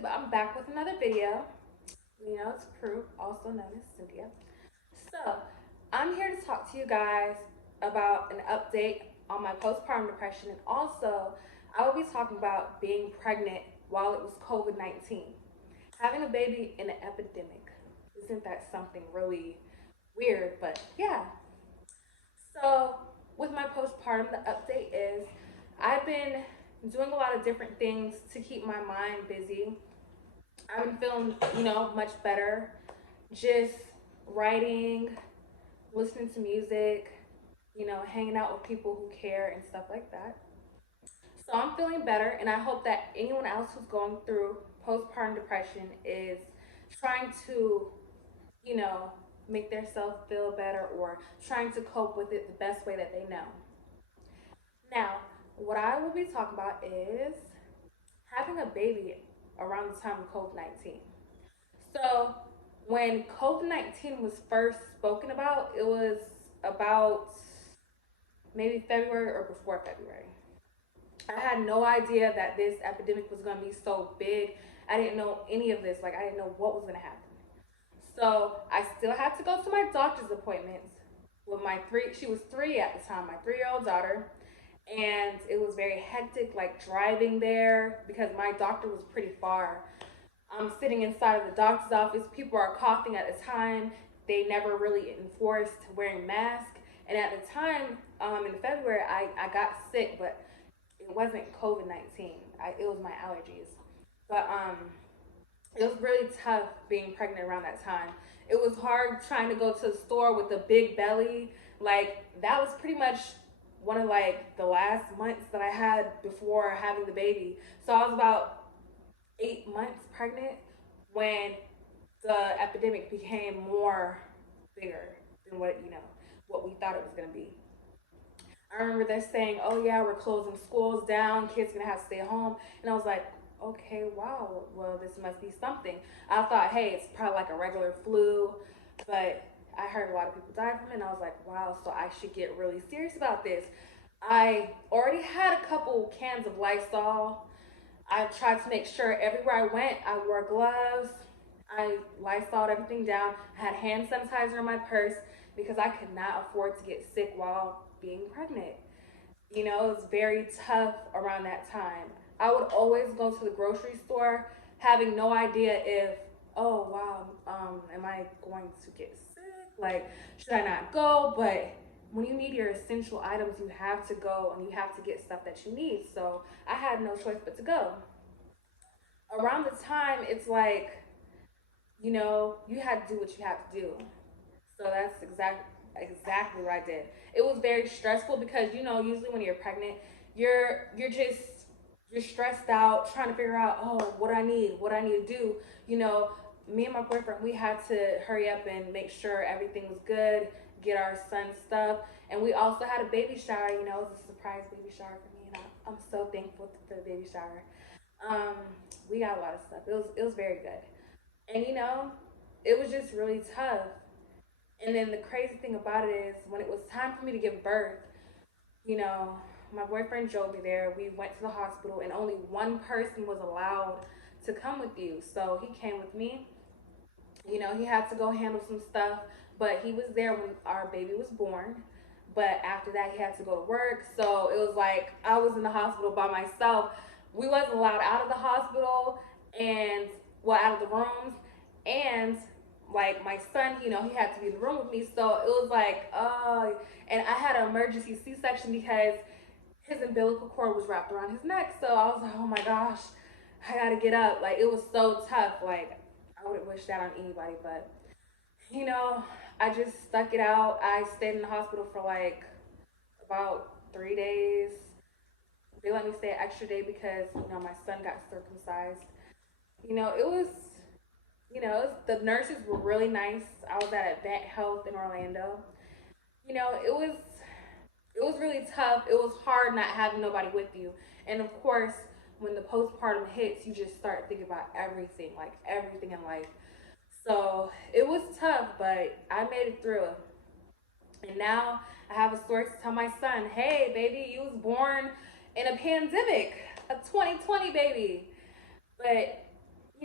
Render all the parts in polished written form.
YouTube, I'm back with another video. It's Prue, also known as Cynthia. So, I'm here to talk to you guys about an update on my postpartum depression, and also I will be talking about being pregnant while it was COVID-19. Having a baby in an epidemic. Isn't that something really weird? But yeah. So, with my postpartum, the update is I've been doing a lot of different things to keep my mind busy. I've been feeling, much better. Just writing, listening to music, hanging out with people who care and stuff like that. So I'm feeling better, and I hope that anyone else who's going through postpartum depression is trying to, you know, make themselves feel better or trying to cope with it the best way that they know. Now, what I will be talking about is having a baby around the time of COVID-19. So, when COVID-19 was first spoken about, it was about maybe February or before February. I had no idea that this epidemic was going to be so big. I didn't know any of this. Like, I didn't know what was going to happen. So, I still had to go to my doctor's appointments with my she was 3 at the time, my 3-year-old daughter. And it was very hectic, like driving there because my doctor was pretty far. I'm sitting inside of the doctor's office. People are coughing at the time. They never really enforced wearing masks. And at the time, in February, I got sick, but it wasn't COVID-19. It was my allergies. But it was really tough being pregnant around that time. It was hard trying to go to the store with a big belly. Like, that was pretty much one of like the last months that I had before having the baby. So I was about 8 months pregnant when the epidemic became more bigger than what we thought it was going to be. I remember them saying, "Oh yeah, we're closing schools down. Kids gonna have to stay home," and I was like, "Okay, wow. Well, this must be something." I thought, "Hey, it's probably like a regular flu," but I heard a lot of people die from it, and I was like, "Wow, so I should get really serious about this." I already had a couple cans of Lysol. I tried to make sure everywhere I went, I wore gloves. I Lysoled everything down. I had hand sanitizer in my purse because I could not afford to get sick while being pregnant. It was very tough around that time. I would always go to the grocery store having no idea if, oh wow, am I going to get sick? Like, should I not go? But when you need your essential items, you have to go and you have to get stuff that you need. So I had no choice but to go. Around the time, it's like, you had to do what you have to do. So that's exactly what I did. It was very stressful because usually when you're pregnant, you're stressed out trying to figure out, oh, what I need to do. Me and my boyfriend, we had to hurry up and make sure everything was good, get our son's stuff, and we also had a baby shower. It was a surprise baby shower for me, and I'm so thankful for the baby shower. Um, we got a lot of stuff. It was very good, and it was just really tough. And then the crazy thing about it is when it was time for me to give birth, you know, my boyfriend drove me there. We went to the hospital and only one person was allowed to come with you. So he came with me. He had to go handle some stuff, but he was there when our baby was born. But after that, he had to go to work. So it was like I was in the hospital by myself. We wasn't allowed out of the hospital and, well, out of the rooms. And like my son, he had to be in the room with me. So it was like, and I had an emergency C-section because his umbilical cord was wrapped around his neck. So I was like, oh my gosh, I gotta get up. Like, it was so tough. Like, I wouldn't wish that on anybody, but you know, I just stuck it out. I stayed in the hospital for like about 3 days. They let me stay an extra day because, my son got circumcised. It was, the nurses were really nice. I was at Advent Health in Orlando. It was really tough. It was hard not having nobody with you. And of course, when the postpartum hits, you just start thinking about everything, like everything in life. So it was tough, but I made it through. And now I have a story to tell my son. Hey, baby, you was born in a pandemic, a 2020 baby. But,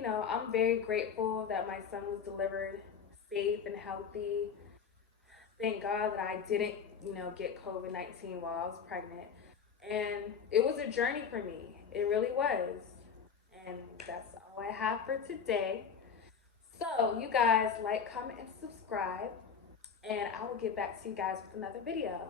I'm very grateful that my son was delivered safe and healthy. Thank God that I didn't, get COVID-19 while I was pregnant. And it was a journey for me. It really was. And that's all I have for today. So, you guys like, comment, and subscribe. And I will get back to you guys with another video.